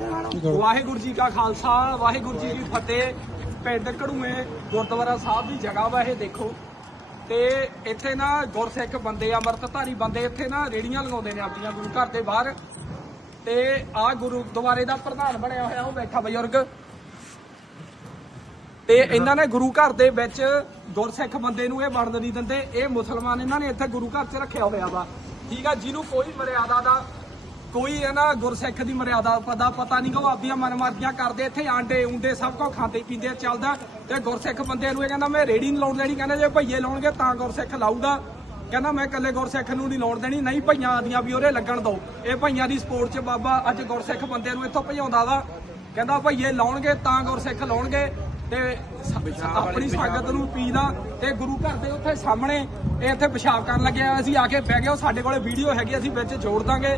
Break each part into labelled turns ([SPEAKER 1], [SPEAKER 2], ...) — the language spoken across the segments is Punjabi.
[SPEAKER 1] ਵਾਹਿਗੁਰੂ ਜੀ ਕਾ ਖਾਲਸਾ, ਵਾਹਿਗੁਰੂ ਜੀ ਕੀ ਫਤਿਹ। ਪਿੰਡ ਘੜੂਏ, ਗੁਰਦੁਆਰਾ ਸਾਹਿਬ ਦੀ ਜਗ੍ਹਾ ਵਾ ਇਹ ਦੇਖੋ। ਤੇ ਇੱਥੇ ਨਾ ਗੁਰਸਿੱਖ ਬੰਦੇ, ਅੰਮ੍ਰਿਤਧਾਰੀ ਬੰਦੇ ਇੱਥੇ ਨਾ ਰੇੜੀਆਂ ਲਗਾਉਂਦੇ ਨੇ ਆਪਣੀਆਂ ਗੁਰੂ ਘਰ ਦੇ ਬਾਹਰ। ਤੇ ਆ ਗੁਰਦੁਆਰੇ ਦਾ ਪ੍ਰਧਾਨ ਬਣਿਆ ਹੋਇਆ, ਉਹ ਬੈਠਾ ਬਜ਼ੁਰਗ। ਤੇ ਇਹਨਾਂ ਨੇ ਗੁਰੂ ਘਰ ਦੇ ਵਿੱਚ ਗੁਰਸਿੱਖ ਬੰਦੇ ਨੂੰ ਇਹ ਵੜਨ ਨਹੀਂ ਦਿੰਦੇ। ਇਹ ਮੁਸਲਮਾਨ ਇਹਨਾਂ ਨੇ ਇੱਥੇ ਗੁਰੂ ਘਰ 'ਚ ਰੱਖਿਆ ਹੋਇਆ ਵਾ। ਠੀਕ ਆ, ਜਿਹਨੂੰ ਕੋਈ ਮਰਿਆਦਾ ਦਾ ਕੋਈ ਇਹ ਨਾ ਗੁਰਸਿੱਖ ਦੀ ਮਰਿਆਦਾ ਪਤਾ ਪਤਾ ਨਹੀਂ ਕਿ ਉਹ ਆਪਦੀਆਂ ਮਨਮਰਜ਼ੀਆਂ ਕਰਦੇ ਇੱਥੇ ਆਂਡੇ ਉਂਡੇ ਸਭ ਕੁਝ ਖਾਂਦੇ ਪੀਂਦੇ ਚੱਲਦਾ। ਤੇ ਗੁਰਸਿੱਖ ਬੰਦੇ ਨੂੰ ਇਹ ਕਹਿੰਦਾ ਮੈਂ ਰੇੜੀ ਨਹੀਂ ਲਾਉਣ ਦੇਣੀ। ਕਹਿੰਦਾ ਜੇ ਭਈਏ ਲਾਉਣਗੇ ਤਾਂ ਗੁਰਸਿੱਖ ਲਾਊਗਾ। ਕਹਿੰਦਾ ਮੈਂ ਇਕੱਲੇ ਗੁਰਸਿੱਖ ਨੂੰ ਨਹੀਂ ਲਾਉਣ ਦੇਣੀ ਨਹੀਂ ਭਈਆਂ ਆਦੀਆਂ ਵੀ ਉਹਦੇ ਲੱਗਣ ਦੋ। ਇਹ ਭਈਆਂ ਦੀ ਸਪੋਰਟ 'ਚ ਬਾਬਾ ਅੱਜ ਗੁਰਸਿੱਖ ਬੰਦੇ ਨੂੰ ਇੱਥੋਂ ਭਜਾਉਂਦਾ ਵਾ। ਕਹਿੰਦਾ ਭਈਏ ਲਾਉਣਗੇ ਤਾਂ ਗੁਰਸਿੱਖ ਲਾਉਣਗੇ। ਤੇ ਆਪਣੀ ਸੰਗਤ ਨੂੰ ਪੀਦਾ ਤੇ ਗੁਰੂ ਘਰ ਦੇ ਉੱਥੇ ਸਾਹਮਣੇ ਇਹ ਇੱਥੇ ਪਿਸ਼ਾਬ ਕਰਨ ਲੱਗਿਆ ਅਸੀਂ ਆ ਕੇ ਬਹਿ ਗਏ ਸਾਡੇ ਕੋਲੇ ਵੀਡੀਓ ਹੈਗੀ ਅਸੀਂ ਵਿੱਚ ਜੋੜ ਦਾਂਗੇ।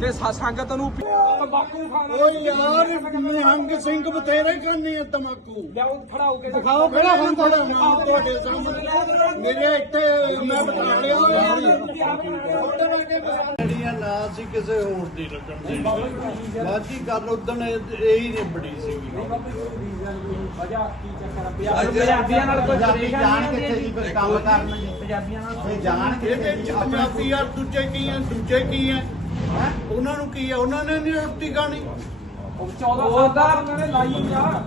[SPEAKER 1] ਤੇ ਸੰਗਤ ਨੂੰ ਪੀ- ਤੰਬਾਕੂ ਖਾਣਾ
[SPEAKER 2] ਓ ਯਾਰ ਨਿਹੰਗ ਸਿੰਘ ਬਥੇਰੇ ਖਾਂਦੇ ਆ ਤਮਾਕੂ
[SPEAKER 1] ਲਿਆਓ ਫੜਾਓ ਕੇ
[SPEAKER 2] ਦਿਖਾਓ ਕਿਹੜਾ ਖਾਂਦਾ ਨਾਮ ਤੁਹਾਡੇ ਸਾਹਮਣੇ। ਮੇਰੇ ਇੱਥੇ ਮੈਂ ਬਿਠਾ ਲਿਆ ਜਿਹੜੀਆਂ ਨਾ ਸੀ ਕਿਸੇ ਹੋਰ ਦੀ ਲੱਗਣ ਦੀ। ਬਾਕੀ ਗੱਲ ਉਦੋਂ ਇਹ ਹੀ ਨਿਬੜੀ ਸੀਗੀ
[SPEAKER 1] ਵਜਾ ਕੀ ਚੱਕਰ ਆ? ਪੰਜਾਬੀਆਂ ਨਾਲ ਕੋਈ
[SPEAKER 3] ਜਾਣ ਕਿੱਥੇ ਜੀ। ਕੰਮ ਕਰਨ
[SPEAKER 1] ਪੰਜਾਬੀਆਂ ਨਾਲ
[SPEAKER 3] ਜਾਣ ਕਿੱਥੇ
[SPEAKER 2] ਪੰਜਾਬੀ ਯਾਰ ਦੂਜੇ ਕੀ ਆ ਦੂਜੇ ਕੀ ਆ? ਉਹਨਾਂ ਨੂੰ ਕੀ ਆ? ਉਹਨਾਂ ਨੇ ਨਹੀਂ ਰੋਟੀ ਖਾਣੀ।
[SPEAKER 1] ਉਹ 14 ਸਾਲ ਦਾ ਉਹਨਾਂ ਨੇ ਲਾਈ ਆ।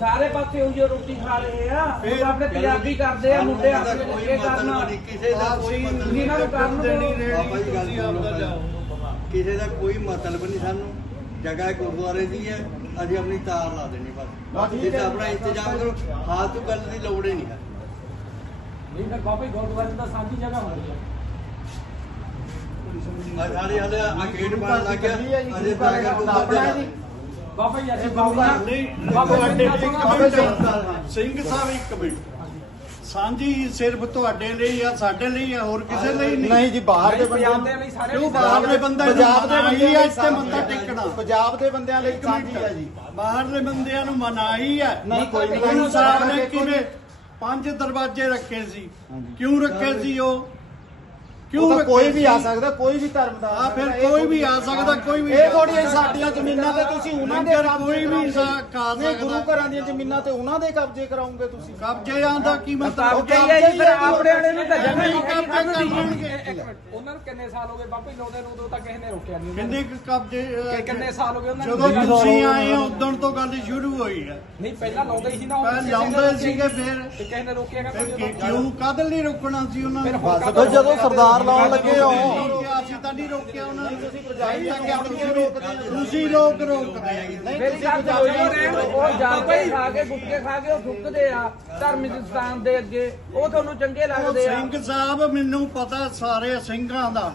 [SPEAKER 4] ਸਾਰੇ ਪਾਸੇ ਉਹ ਰੋਟੀ ਖਾ ਰਹੇ ਆ।
[SPEAKER 2] ਫਿਰ
[SPEAKER 4] ਉਹ ਆਪਣੇ ਪੰਜਾਬੀ ਕਰਦੇ ਆ ਮੁੰਡੇ ਆਪਣੇ ਲੱਗੇ ਕਰਨਾ।
[SPEAKER 3] ਕਿਸੇ ਦਾ ਕੋਈ ਮਤਲਬ ਨਹੀਂ
[SPEAKER 4] ਇਹਨਾਂ ਨੂੰ ਕਰਨ
[SPEAKER 2] ਦੇਣੀ
[SPEAKER 4] ਦਿਓ।
[SPEAKER 3] ਬਾਬਾ ਜੀ ਗੱਲ
[SPEAKER 2] ਰੇੜੀ ਆਪਦਾ ਜਾਓ
[SPEAKER 3] ਕਿਸੇ ਦਾ ਕੋਈ ਮਤਲਬ ਨਹੀਂ ਸਾਨੂੰ। ਜਗ੍ਹਾ ਗੁਰਦੁਆਰੇ ਦੀ ਹੈ ਅਸੀਂ ਆਪਣੀ ਤਾਰ ਲਾ ਦੇਣੀ ਬਸ। ਜੇ ਤਾਂ ਆਪਣਾ ਇੰਤਜ਼ਾਮ ਕਰੋ ਫਾਲਤੂ ਗੱਲ ਦੀ ਲੋੜ ਹੀ ਨਹੀਂ ਹੈ।
[SPEAKER 1] ਨਹੀਂ ਤਾਂ ਬਾਬਾ ਗੁਰਦੁਆਰੇ ਦਾ ਸਾਂਝੀ ਜਗ੍ਹਾ ਹੁੰਦੀ ਆ
[SPEAKER 3] ਅੱਜ ਸਾਡੇ ਹਲੇ ਆ ਗੇਟ ਬਣ ਲੱਗ ਗਿਆ ਅਜੇ ਤਾਂ ਕਰ
[SPEAKER 4] ਆਪਣਾ ਜੀ।
[SPEAKER 1] ਬਾਬਾ ਜੀ ਅਸੀਂ ਬਾਬਾ
[SPEAKER 2] ਨਹੀਂ
[SPEAKER 1] ਬਾਬਾ ਜੀ
[SPEAKER 2] ਤੁਹਾਡੇ
[SPEAKER 1] ਦਾ
[SPEAKER 2] ਇੱਕ
[SPEAKER 1] ਬਾਬਾ ਜੀ।
[SPEAKER 2] ਮਿੰਟ ਸਿੰਘ ਸਾਹਿਬ ਇੱਕ ਮਿੰਟ। ਸਾਂਝੀ ਸਿਰਫ ਤੁਹਾਡੇ ਲਈ ਆ ਸਾਡੇ ਲਈ ਆ ਹੋਰ ਕਿਸੇ ਲਈ ਨਹੀਂ।
[SPEAKER 5] ਨਹੀਂ ਜੀ ਬਾਹਰ ਦੇ
[SPEAKER 1] ਪੰਜਾਬ
[SPEAKER 5] ਬੰਦੇ
[SPEAKER 1] ਦੇ ਲਈ ਸਾਰੇ
[SPEAKER 2] ਕਿਉਂ ਬਾਹਰ ਦੇ ਬੰਦੇ
[SPEAKER 5] ਪੰਜਾਬ ਦੇ
[SPEAKER 2] ਮਨਾਹੀ ਆ ਇੱਥੇ ਮੱਥਾ ਟੇਕਣਾ।
[SPEAKER 5] ਪੰਜਾਬ ਦੇ ਬੰਦਿਆਂ ਲਈ ਸਾਂਝੀ ਹੈ ਜੀ।
[SPEAKER 2] ਬਾਹਰ ਦੇ ਬੰਦਿਆਂ ਨੂੰ ਮਨਾਹੀ ਹੈ
[SPEAKER 5] ਨਹੀਂ, ਕੋਈ ਨਹੀਂ।
[SPEAKER 2] ਸਾਹਿਬ ਨੇ ਕਿਵੇਂ ਪੰਜ ਦਰਵਾਜ਼ੇ ਰੱਖੇ ਸੀ? ਕਿਉਂ ਰੱਖੇ ਸੀ ਉਹ? ਕਿਉਂ
[SPEAKER 5] ਉਹ ਤਾਂ
[SPEAKER 2] ਰੱਖੇ
[SPEAKER 5] ਕੋਈ ਵੀ ਆ? ਸਕਦਾ ਕੋਈ ਵੀ ਧਰਮ ਦਾ
[SPEAKER 2] ਆ ਫਿਰ ਕੋਈ ਵੀ ਆ ਸਕਦਾ ਕੋਈ ਵੀ
[SPEAKER 5] ਇਹ ਥੋੜੀਆਂ ਸਾਡੀਆਂ ਜ਼ਮੀਨਾਂ ਤੇ ਤੁਸੀਂ ਉਹਨਾਂ ਦੇ ਕਬਜ਼ੇ
[SPEAKER 2] ਕੋਈ ਵੀ। ਖਾ
[SPEAKER 5] ਨਹੀਂ, ਗੁਰੂ ਘਰਾਂ ਦੀਆਂ ਜ਼ਮੀਨਾਂ ਤੇ ਉਹਨਾਂ ਦੇ ਕਬਜ਼ੇ ਕਰਾਉਂਗੇ ਤੁਸੀਂ।
[SPEAKER 2] ਕਬਜ਼ਿਆਂ ਦਾ ਕੀ ਮਤਲਬ?
[SPEAKER 4] ਕਬਜ਼ੇ ਹੀ ਜੀ, ਫਿਰ ਆਪਣੇ ਵਾਲੇ ਨੂੰ ਤਾਂ ਜਗ੍ਹਾ ਹੀ
[SPEAKER 2] ਨਹੀਂ
[SPEAKER 4] ਨਹੀਂ
[SPEAKER 2] ਕਬਜ਼ੇ
[SPEAKER 1] ਮਿੰਟ ਉਹਨਾਂ ਨੂੰ ਕਿੰਨੇ ਸਾਲ ਹੋ ਗਏ? ਬਾਬਾ ਜੀ ਲਾਉਂਦੇ ਨੂੰ ਉਦੋਂ ਤਾਂ ਕਿਸੇ ਨੇ ਰੋਕਿਆ ਨਹੀਂ
[SPEAKER 2] ਕਿੰਨੇ ਕੁ ਕਬਜ਼ੇ
[SPEAKER 1] ਕਿ ਕਿੰਨੇ ਸਾਲ ਹੋ ਗਏ ਉਹਨਾਂ
[SPEAKER 2] ਜਦੋਂ
[SPEAKER 1] ਨੂੰ
[SPEAKER 2] ਤੁਸੀਂ ਆਏ ਹੋ ਉਦੋਂ ਤੋਂ ਗੱਲ ਸ਼ੁਰੂ ਹੋਈ ਹੈ।
[SPEAKER 1] ਨਹੀਂ ਪਹਿਲਾਂ ਲਾਉਂਦੇ ਸੀ ਨਾ ਉਹ।
[SPEAKER 2] ਲਾਉਂਦੇ ਸੀਗੇ ਫਿਰ
[SPEAKER 1] ਤੇ ਕਿਸੇ ਨੇ ਰੋਕਿਆ
[SPEAKER 2] ਕਿ- ਕਿਉਂ ਕਦ ਲਈ ਰੋਕਣਾ ਸੀ ਉਹਨਾਂ ਨੂੰ?
[SPEAKER 5] ਜਦੋਂ ਸਰਦਾਰ ਲਾਉਣ ਲੱਗੇ ਹੋ।
[SPEAKER 2] ਰੋਕਿਆ, ਅਸੀਂ ਤਾਂ ਨਹੀਂ ਰੋਕਿਆ ਉਹਨਾਂ ਨੂੰ। ਤੁਸੀਂ ਪ੍ਰਜਾਈ ਤਾਂ ਕਿ ਆਪਣੀ ਤੁਸੀਂ ਲੋਕ ਰੋਕਦੇ ਆ
[SPEAKER 4] ਮੇਰੀ ਗੱਲ ਸੁਣੋ ਜੀ, ਉਹ ਜਾਂਦੇ ਖਾ ਕੇ ਗੁੱਟਕੇ ਖਾ ਕੇ ਉਹ ਥੁੱਕਦੇ ਆ ਧਰਮਿਕ ਸਥਾਨ ਦੇ ਅੱਗੇ। ਉਹ ਤੁਹਾਨੂੰ ਚੰਗੇ ਲੱਗਦੇ ਆ।
[SPEAKER 2] ਸਿੰਘ ਸਾਹਿਬ ਮੈਨੂੰ ਪਤਾ ਸਾਰੇ ਸਿੰਘਾਂ ਦਾ।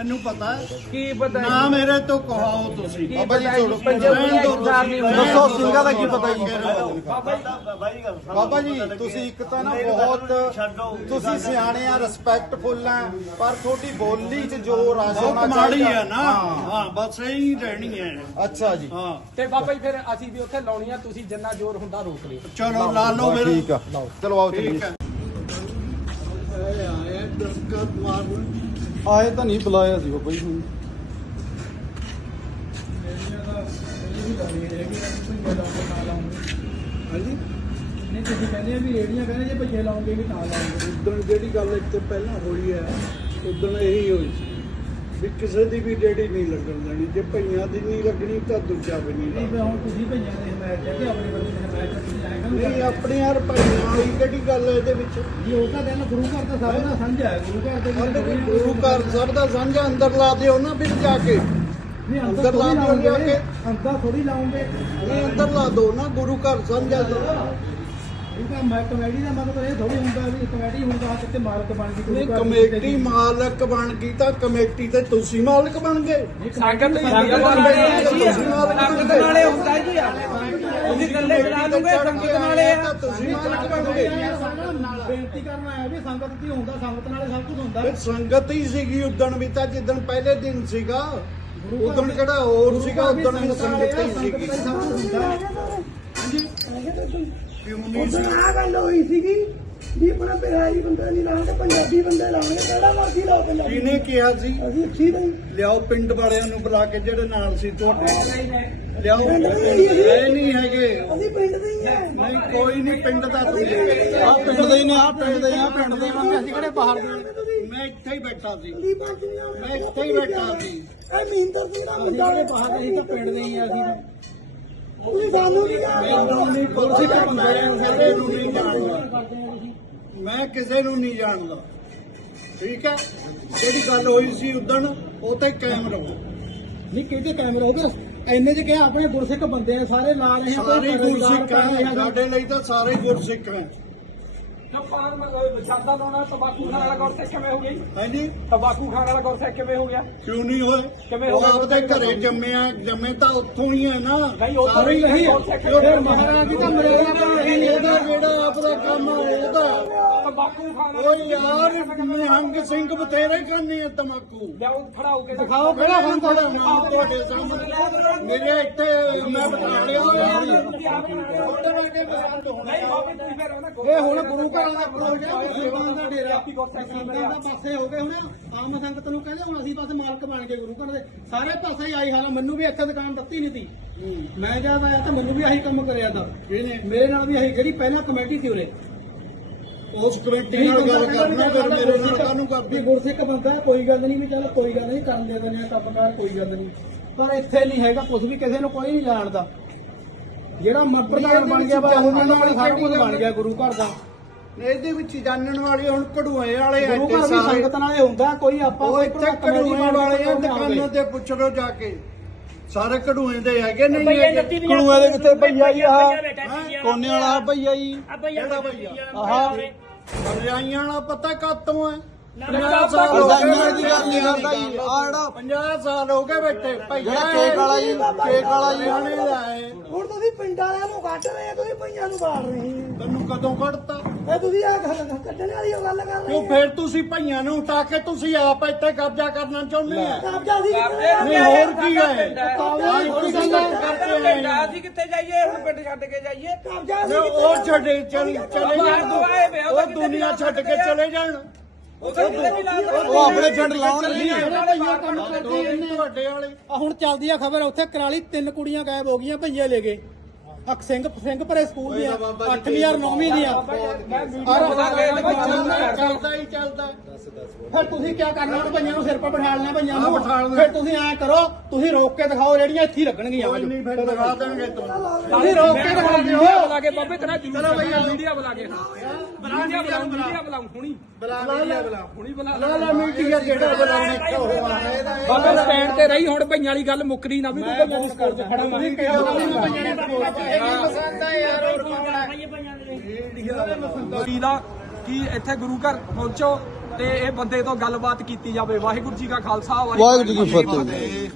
[SPEAKER 2] ਮੈਨੂੰ ਪਤਾ ਹੈ।
[SPEAKER 4] ਕੀ ਪਤਾ
[SPEAKER 2] ਨਾ ਮੇਰੇ ਤੋਂ ਕਹਾਓ ਤੁਸੀਂ।
[SPEAKER 4] ਕੀ
[SPEAKER 5] ਬਾਬਾ ਜੀ
[SPEAKER 4] ਪਤਾ ਜੀ,
[SPEAKER 5] ਛੋੜੋ।
[SPEAKER 4] ਪੰਜਾਬੀ
[SPEAKER 2] ਰਹਿਣ ਦਿਓ
[SPEAKER 4] ਇਕਸਾਰ ਨਹੀਂ
[SPEAKER 2] ਤੁਸੀਂ।
[SPEAKER 4] ਹੋਣਾ।
[SPEAKER 5] ਦੱਸੋ ਸਿੰਘਾਂ ਦਾ ਕੀ ਪਤਾ ਜੀ?
[SPEAKER 1] ਬਾਬਾ ਜੀ
[SPEAKER 5] ਤੁਸੀਂ ਇੱਕ ਤਾਂ ਨਾ ਬਹੁਤ ਤੁਸੀਂ ਸਿਆਣੇ ਆ ਰਿਸਪੈਕਟਫੁਲ ਆ ਪਰ ਤੁਹਾਡੀ ਬੋਲੀ 'ਚ ਜੋ ਰਸ
[SPEAKER 2] ਬਹੁਤ
[SPEAKER 5] ਹੋਣਾ
[SPEAKER 2] ਮਾੜੀ
[SPEAKER 5] ਚਾਹੀਦਾ।
[SPEAKER 2] ਹੈ ਨਾ।
[SPEAKER 5] ਹਾਂ।
[SPEAKER 2] ਹਾਂ ਬਸ ਇਹੀ ਰਹਿਣੀ ਹੈ।
[SPEAKER 5] ਅੱਛਾ ਜੀ।
[SPEAKER 2] ਹਾਂ।
[SPEAKER 1] ਤੇ ਬਾਬਾ ਜੀ ਫਿਰ ਅਸੀਂ ਵੀ ਉੱਥੇ ਲਾਉਣੀ ਆ ਤੁਸੀਂ ਜਿੰਨਾ ਜ਼ੋਰ ਹੁੰਦਾ ਰੋਕ ਲਿਓ।
[SPEAKER 2] ਚਲੋ ਲਾ ਲਓ ਫਿਰ।
[SPEAKER 5] ਠੀਕ ਆ। ਚਲੋ ਆਓ
[SPEAKER 2] ਠੀਕ
[SPEAKER 5] ਚਲੀਏ।
[SPEAKER 2] ਹੈ। ਇਹ ਆਏ ਦਰਕਤ ਮਾਰਨ
[SPEAKER 5] ਆਏ ਤਾਂ ਨਹੀਂ ਬੁਲਾਇਆ ਸੀ ਬਾਬਾ ਜੀ ਹੁਣ।
[SPEAKER 2] ਹਾਂਜੀ?
[SPEAKER 6] ਨਹੀਂ ਤੁਸੀਂ ਕਹਿੰਦੇ ਆ ਵੀ ਰੇੜੀਆਂ ਕਹਿੰਦੇ ਜੇ ਭੱਜੇ ਲਾਉਂਗੇ ਵੀ ਤਾਂ ਲਾਉਂਗੇ।
[SPEAKER 2] ਉਦੋਂ ਜਿਹੜੀ ਗੱਲ ਇੱਥੇ ਪਹਿਲਾਂ ਹੋਈ ਹੈ ਉਦੋਂ ਇਹੀ ਹੋਈ ਸੀ। ਵੀ ਕਿਸੇ ਦੀ ਵੀ ਡੇੜੀ ਨਹੀਂ ਲੱਗਣ ਦੇਣੀ ਜੇ ਭਈਆਂ ਦੀ ਨਹੀਂ ਲੱਗਣੀ ਤਾਂ ਦੂਜਾ ਵੀ ਨਹੀਂ
[SPEAKER 6] ਨਹੀਂ
[SPEAKER 2] ਲੱਗਣਾ
[SPEAKER 6] ਫਿਰ ਹੁਣ ਤੁਸੀਂ ਭੱਜਿਆਂ ਦੇ ਹਮਾਇਤ ਕਰਦੇ ਆਪਣੇ ਬੰਦੇ ਦੀ ਹਮਾਇਤ ਤੁਸੀਂ ਆਏਗਾ
[SPEAKER 2] ਨਹੀਂ ਆਪਣੇ ਯਾਰ ਭਈਆਂ ਵਾਲੀ ਕਿਹੜੀ ਗੱਲ ਹੈ ਇਹਦੇ ਵਿੱਚ?
[SPEAKER 6] ਜੀ ਉਹ ਤਾਂ ਗੱਲ ਗੁਰੂ ਘਰ ਦਾ ਸਭ ਦਾ ਸਾਂਝਾ ਹੈ ਗੁਰੂ ਘਰ ਦੇ
[SPEAKER 2] ਗੁਰੂ ਘਰ ਸਭ ਦਾ ਸਾਂਝਾ ਅੰਦਰ ਲਾ ਦਿਓ ਨਾ ਫਿਰ ਜਾ ਕੇ।
[SPEAKER 6] ਨਹੀਂ
[SPEAKER 2] ਅੰਦਰ ਲਾ ਦਿਓ ਜਾ ਕੇ।
[SPEAKER 6] ਅੰਦਰ ਥੋੜੀ ਲਾਉਂਗੇ।
[SPEAKER 2] ਨਹੀਂ ਅੰਦਰ ਲਾ ਦਿਓ ਨਾ ਗੁਰੂ ਘਰ ਸਾਂਝਾ ਜੀ
[SPEAKER 6] ਮੈਂ ਕਮੇਟੀ ਦਾ ਮਤਲਬ ਇਹ ਥੋੜੀ ਹੁੰਦਾ ਵੀ ਕਮੇਟੀ ਹੁੰਦਾ ਕਿਤੇ ਮਾਲਕ ਬਣ ਗਈ ਗੁਰੂ
[SPEAKER 2] ਨਹੀਂ
[SPEAKER 6] ਘਰ ਦੀ
[SPEAKER 2] ਕਮੇਟੀ ਮਾਲਕ ਬਣ ਗਈ ਤਾਂ ਕਮੇਟੀ ਤੇ ਤੁਸੀਂ ਮਾਲਕ ਬਣ ਗਏ।
[SPEAKER 1] ਸੰਗਤ ਹੀ
[SPEAKER 4] ਸੰਗਤ
[SPEAKER 1] ਸੰਗਤ
[SPEAKER 4] ਨਾਲੇ
[SPEAKER 1] ਨਾਲੇ
[SPEAKER 4] ਜੀ ਆ।
[SPEAKER 2] ਤੁਸੀਂ ਮਾਲਕ ਬਣ
[SPEAKER 4] ਸੰਗਤ
[SPEAKER 2] ਗਏ।
[SPEAKER 4] ਨਾਲੇ ਹੁੰਦਾ ਜੀ ਆ। ਤੁਸੀਂ ਇਕੱਲੇ ਚਲਾ ਦੂੰਗੇ ਸੰਗਤ ਨਾਲੇ ਆ।
[SPEAKER 2] ਤਾਂ ਤੁਸੀਂ ਮਾਲਕ ਬਣ ਗਏ
[SPEAKER 6] ਬੇਨਤੀ ਕਰਨਾ ਹੈ ਵੀ ਸੰਗਤ ਕੀ ਹੁੰਦਾ ਸੰਗਤ ਨਾਲੇ ਸਭ ਕੁਝ ਹੁੰਦਾ।
[SPEAKER 2] ਫਿਰ ਸੰਗਤ ਹੀ ਸੀਗੀ ਉਦਣ ਵੀ ਤਾਂ ਜਿੱਦਣ ਪਹਿਲੇ ਦਿਨ ਸੀਗਾ ਉਦਣ ਕਿਹੜਾ ਹੋਰ ਸੀਗਾ ਉਦਣ ਵੀ ਸੰਗਤ ਹੀ ਸੀਗੀ।
[SPEAKER 6] ਸਭ ਗੱਲ ਹੋਈ ਸੀਗੀ ਵੀ ਆਪਣਾ ਬਿਹਾਰੀ ਬੰਦਾ ਨਹੀਂ ਲਾਉਂਦੇ ਪੰਜਾਬੀ ਬੰਦੇ ਲਾਉਣਗੇ ਕਿਹੜਾ ਮਰਜ਼ੀ ਲਾਓ ਪੰਜਾਬੀ।
[SPEAKER 2] ਕਿਹਨੇ ਕਿਹਾ ਸੀ?
[SPEAKER 6] ਅਸੀਂ ਅੱਛੀ ਨਹੀਂ
[SPEAKER 2] ਲਿਆਓ ਪਿੰਡ ਵਾਲਿਆਂ ਨੂੰ ਬੁਲਾ ਕੇ ਜਿਹੜੇ ਨਾਲ ਸੀ ਤੁਹਾਡੇ। ਲਿਆਓ।
[SPEAKER 6] ਦੇ ਹੀ।
[SPEAKER 2] ਇਹ ਨਹੀਂ ਹੈਗੇ।
[SPEAKER 6] ਅਸੀਂ ਪਿੰਡ ਦੇ ਹੀ ਆ।
[SPEAKER 2] ਨਹੀਂ ਕੋਈ ਨਹੀਂ ਪਿੰਡ ਦਾ ਤੁਸੀਂ
[SPEAKER 5] ਆ ਪਿੰਡ ਦੇ ਹੀ ਨੇ ਆ ਪਿੰਡ ਦੇ ਆ ਪਿੰਡ ਦੇ ਆ। ਅਸੀਂ ਕਿਹੜੇ ਬਾਹਰ ਦੇ
[SPEAKER 2] ਮੈਂ ਇੱਥੇ ਹੀ ਬੈਠਾ ਸੀ। ਮੈਂ ਇੱਥੇ ਹੀ ਬੈਠਾ ਸੀ।
[SPEAKER 6] ਇਹ ਮਹਿੰਦਰ ਸਿੰਘ ਦਾ ਮੁੰਡਾ। ਨੇ ਬਾਹਰ ਅਸੀਂ ਤਾਂ ਪਿੰਡ ਦੇ ਹੀ ਆ ਅਸੀਂ। ਤੁਸੀਂ ਸਾਨੂੰ
[SPEAKER 2] ਕਿਸੇ ਨੂੰ ਨਹੀਂ ਜਾਣਦਾ ਮੈਂ ਕਿਸੇ ਨੂੰ ਨਹੀਂ ਜਾਣਦਾ। ਠੀਕ ਹੈ? ਜਿਹੜੀ ਗੱਲ ਹੋਈ ਸੀ ਉਦਣ ਉਹ ਤੇ ਕਾਇਮ ਰਹੋ।
[SPEAKER 6] ਨਹੀਂ ਕਿਹਦੇ ਕੈਮਰਾ ਹੋ ਗਿਆ ਐਨੇ ਚ ਕਿਹਾ ਆਪਣੇ ਗੁਰਸਿੱਖ ਬੰਦੇ ਆ ਸਾਰੇ ਲਾ ਰਹੇ ਆ
[SPEAKER 2] ਸਾਰੇ ਗੁਰਸਿੱਖ ਹੈ ਸਾਡੇ ਲਈ ਤਾਂ ਸਾਰੇ ਗੁਰਸਿੱਖ ਹੈ
[SPEAKER 1] ਪਾਨ ਮਸਾਦਾ ਲਾਉਣਾ ਤਬਾਕੂ ਖਾਣ ਵਾਲਾ ਗੁਰਸਿੱਖ ਕਿਵੇਂ ਹੋ ਗਈ?
[SPEAKER 2] ਹਾਂਜੀ।
[SPEAKER 1] ਤਬਾਕੂ ਖਾਣ ਵਾਲਾ ਗੁਰਸਿੱਖ ਕਿਵੇਂ ਹੋ ਗਿਆ?
[SPEAKER 2] ਕਿਉਂ ਨਹੀਂ ਹੋਏ?
[SPEAKER 1] ਕਿਵੇਂ
[SPEAKER 2] ਉਹ
[SPEAKER 1] ਹੋਏ?
[SPEAKER 2] ਆਪਦੇ ਘਰੇ ਜੰਮਿਆ ਜੰਮੇ ਤਾਂ ਉੱਥੋਂ ਹੀ ਹੈ ਨਾ।
[SPEAKER 1] ਨਹੀਂ ਉਹ ਤਾਂ
[SPEAKER 2] ਸਾਰੇ ਹੀ
[SPEAKER 1] ਨਹੀਂ।
[SPEAKER 2] ਗੁਰਸਿੱਖ
[SPEAKER 1] ਗੁਰਸਿੱਖ
[SPEAKER 2] ਫਿਰ ਮਹਾਰਾਜ ਜੀ ਤਾਂ ਮੇਰੇ ਨਾਲ ਹੀ ਇਹਦਾ ਜਿਹੜਾ ਆਪਦਾ ਕੰਮ ਹੈ ਉਹਦਾ।
[SPEAKER 1] ਤਬਾਕੂ ਖਾਣ ਵਾਲਾ
[SPEAKER 2] ਓਏ ਯਾਰ ਨਿਹੰਗ ਸਿੰਘ ਬਥੇਰੇ ਖਾਂਦੇ ਆ ਤਮਾਕੂ
[SPEAKER 1] ਲਿਆਓ ਫੜਾਓ ਕੇ
[SPEAKER 2] ਦਿਖਾਓ ਕਿਹੜਾ ਖਾਂ ਤੁਹਾਡੇ ਸਾਹਮਣੇ। ਮੇਰੇ ਇੱਥੇ ਮੈਂ ਬਿਠਾ ਲਿਆ। ਹੋਇਆ ਤੁਹਾਡੇ ਵਰਗੇ ਪਸੰਦ ਹੋਣਾ
[SPEAKER 1] ਨਹੀਂ ਬਾਬੇ ਤੁਸੀਂ ਫਿਰ ਉਹਨਾਂ ਕੋਲ
[SPEAKER 6] ਇਹ ਹੁਣ ਗੁਰੂ ਘਰਾਂ ਦਾ ਪ੍ਰੋਗਰਾਮ ਸੰਗਤਾਂ ਦਾ ਡੇਰਾ
[SPEAKER 1] ਆਪੀ ਗੁਰਸਿੱਖ ਦੀ
[SPEAKER 6] ਸੰਗਤਾਂ ਦਾ ਪਾਸੇ ਹੋ ਗਏ ਹੁਣ ਆਮ ਸੰਗਤ ਨੂੰ ਕਹਿੰਦੇ ਹੁਣ ਅਸੀਂ ਬਸ ਮਾਲਕ ਬਣ ਗਏ ਗੁਰੂ ਘਰ ਦੇ। ਸਾਰੇ ਪਾਸੇ ਹੀ ਆਈ ਹਾਲ ਆ। ਮੈਨੂੰ ਵੀ ਇੱਥੇ ਦੁਕਾਨ ਦਿੱਤੀ ਨਹੀਂ ਤੀ ਮੈਂ ਜਦ ਆਇਆ ਤਾਂ ਮੈਨੂੰ ਵੀ ਆਹੀ ਕੰਮ ਕਰਿਆ ਤਾਂ। ਮੇਰੇ ਨਾਲ ਵੀ ਆਹੀ ਜਿਹੜੀ ਪਹਿਲਾਂ ਕਮੇਟੀ ਸੀ ਉਰੇ।
[SPEAKER 2] ਉਸ ਕਮੇਟੀ ਨਾਲ ਗੱਲ ਕਰਨਾ ਫਿਰ ਮੇਰੇ ਨਾਲ ਕਾਹਨੂੰ
[SPEAKER 6] ਵੀ
[SPEAKER 2] ਕਰਦੇ
[SPEAKER 6] ਗੁਰਸਿੱਖ ਬੰਦਾ ਕੋਈ ਗੱਲ ਨਹੀਂ ਵੀ ਚੱਲ ਕੋਈ ਗੱਲ ਨਹੀਂ ਕਰਨ ਦੇ ਦਿੰਦੇ ਆ ਕੰਮਕਾਰ ਕੋਈ ਗੱਲ ਨਹੀਂ। ਪਰ ਇੱਥੇ ਨਹੀਂ ਹੈਗਾ ਕੁਝ ਵੀ ਕਿਸੇ ਨੂੰ ਕੋਈ ਨਹੀਂ ਜਾਣਦਾ। ਜਿਹੜਾ ਮਰਪ੍ਰਧਾਨ ਬਣ ਗਿਆ ਵਾ ਉਹਨਾਂ ਨਾਲ ਸਾਰਾ ਕੁਝ ਬਣ ਗਿਆ ਗੁਰੂ ਘਰ ਦਾ।
[SPEAKER 2] ਇਹਦੇ ਵਿੱਚ ਜਾਣਨ ਵਾਲੇ ਹੁਣ ਕਢੂਏ ਵਾਲੇ ਆ
[SPEAKER 6] ਗੁਰੂ ਘਰ ਵੀ
[SPEAKER 2] ਸਾਰੇ।
[SPEAKER 6] ਸੰਗਤ ਨਾਲੇ ਹੁੰਦਾ ਕੋਈ ਆਪਾਂ
[SPEAKER 2] ਉਹ
[SPEAKER 6] ਕੋਈ
[SPEAKER 2] ਇੱਥੇ ਕਢੂਏ ਵਾਲੇ ਆ ਦੁਕਾਨਾਂ। ਤੇ ਪੁੱਛ ਲਓ ਜਾ ਕੇ। ਸਾਰੇ ਕਢੂਏ ਦੇ ਹੈਗੇ ਨਹੀਂ ਹੈਗੇ
[SPEAKER 5] ਕੁੜੂਆਂ ਦੇ ਕਿੱਥੇ ਭਈਆ ਜੀ ਆ ਕੋਨੇ ਵਾਲਾ। ਭਈਆ ਜੀ।
[SPEAKER 2] ਕਿਹੜਾ ਭਈਆ?
[SPEAKER 5] ਆਹਾ।
[SPEAKER 2] ਰਜਾਈਆਂ ਵਾਲਾ ਪਤਾ ਕਾਤੋਂ ਹੈ।
[SPEAKER 5] ਰਜ਼ਾਈਆਂ ਦੀ ਗੱਲ ਨਹੀਂ ਕਰਦਾ ਜੀ ਆ। ਜਿਹੜਾ
[SPEAKER 2] 50 ਸਾਲ ਹੋ ਗਏ ਬੈਠੇ। ਭਈਆ
[SPEAKER 5] ਜਿਹੜਾ ਕੇਕ ਵਾਲਾ ਜੀ ਕੇਕ ਵਾਲਾ ਜੀ।
[SPEAKER 2] ਜਾਣੇ ਲਾਏ
[SPEAKER 6] ਹੁਣ ਤੁਸੀਂ ਪਿੰਡ ਵਾਲਿਆਂ ਨੂੰ ਕੱਢ ਰਹੇ ਆ ਤੁਸੀਂ ਪਈਆਂ ਨੂੰ ਬਾੜ ਰਹੇ ਆ
[SPEAKER 2] ਤੈਨੂੰ ਕਦੋਂ ਕੱਢਤਾ?
[SPEAKER 6] ਇਹ ਤੁਸੀਂ ਆ ਕੱਢਣ ਵਾਲੀ ਉਹ ਗੱਲ ਕਰ ਰਹੇ
[SPEAKER 2] ਕਿਉਂ ਫਿਰ ਤੁਸੀਂ ਭਈਆਂ ਨੂੰ ਉਠਾ ਕੇ ਤੁਸੀਂ ਆਪ ਇੱਥੇ ਕਬਜ਼ਾ ਕਰਨਾ ਚਾਹੁੰਦੇ ਆ?
[SPEAKER 6] ਕਬਜ਼ਾ ਸੀ
[SPEAKER 2] ਨਹੀਂ ਹੋਰ ਕੀ ਹੈ? ਆਹ ਕੀ ਗੱਲਾਂ ਕਰਦੇ
[SPEAKER 4] ਪਿੰਡ
[SPEAKER 2] ਆ
[SPEAKER 4] ਅਸੀਂ ਕਿੱਥੇ ਜਾਈਏ? ਹੁਣ ਪਿੰਡ ਛੱਡ ਕੇ ਜਾਈਏ?
[SPEAKER 6] ਕਬਜ਼ਾ
[SPEAKER 2] ਜੇ ਉਹ ਛੱਡੇ ਚਲ ਜਾਣ
[SPEAKER 4] ਉਹ
[SPEAKER 2] ਦੁਨੀਆ ਛੱਡ ਕੇ ਚਲੇ ਜਾਣ।
[SPEAKER 4] ਉਹ
[SPEAKER 5] ਆਪਣੇ ਪਿੰਡ ਲਾਉਣ ਨਹੀਂ।
[SPEAKER 2] ਕੰਮ ਕਰਦੇ ਨੇ ਤੁਹਾਡੇ ਵਾਲੇ।
[SPEAKER 6] ਆ ਹੁਣ ਚੱਲਦੀ ਆ ਖਬਰ ਉੱਥੇ ਕਰਾਲੀ ਤਿੰਨ ਕੁੜੀਆਂ ਗਾਇਬ ਹੋ ਗਈਆਂ ਭਈਏ ਲੈ ਗਏ। ਅਕ ਸਿੰਘ ਸਿੰਘ ਭਰੇ ਸਕੂਲ ਦੀਆਂ 8000 9ਵੀਂ ਦੀਆਂ।
[SPEAKER 2] ਚੱਲਦਾ ਹੀ ਚੱਲਦਾ
[SPEAKER 6] ਫਿਰ ਤੁਸੀਂ ਕੀ ਕਰਨਾ ਉਹ ਭਈਆਂ ਨੂੰ ਸਿਰ 'ਤੇ ਬਿਠਾ ਲੈਣਾ ਭਈਆਂ ਨੂੰ। ਫਿਰ ਤੁਸੀਂ ਐਂ ਕਰੋ ਤੁਸੀਂ ਰੋਕ ਕੇ ਦਿਖਾਓ ਜਿਹੜੀਆਂ ਇੱਥੇ ਲੱਗਣਗੀਆਂ।
[SPEAKER 2] ਕੋਈ ਨਹੀਂ ਫਿਰ ਦਿਖਾ ਦੇਣਗੇ ਤੁਹਾਨੂੰ
[SPEAKER 6] ਤੁਸੀਂ ਰੋਕ ਕੇ ਦਿਖਾ ਦਿਓ।
[SPEAKER 1] ਮੀਡੀਆ ਬੁਲਾ ਕੇ ਬਾਬੇ ਤੇਰਾ ਚਲੋ ਬਈ ਮੀਡੀਆ ਬੁਲਾ ਕੇ। ਮੀਡੀਆ ਬੁਲਾ ਮੀਡੀਆ ਬੁਲਾ ਹੁਣੀ।
[SPEAKER 2] ਬੁਲਾ ਲਿਆ ਬੁਲਾ
[SPEAKER 1] ਹੁਣੀ ਬੁਲਾ
[SPEAKER 2] ਲਾ ਲਾ। ਮੀਡੀਆ ਜਿਹੜਾ ਬੁਲਾਉਣੇ
[SPEAKER 1] ਬਾਬੇ ਸਟੈਂਡ ਤੇ ਰਹੀ ਹੁਣ ਭਈਆਂ ਵਾਲੀ ਗੱਲ ਮੁੱਕਰੀ ਨਾ ਵੀ ਤੂੰ ਭਈਆਂ ਦੀ ਸਕੂਲ ਚ ਖੜਾ
[SPEAKER 6] ਤੁਸੀਂ
[SPEAKER 1] ਕੀ ਇੱਥੇ ਗੁਰੂ ਘਰ ਪਹੁੰਚੋ ਤੇ ਇਹ ਬੰਦੇ ਤੋਂ ਗੱਲਬਾਤ ਕੀਤੀ ਜਾਵੇ। ਵਾਹਿਗੁਰੂ ਜੀ ਕਾ ਖਾਲਸਾ
[SPEAKER 5] ਵਾਹਿਗੁਰੂ ਜੀ ਕੀ ਫਤਿਹ।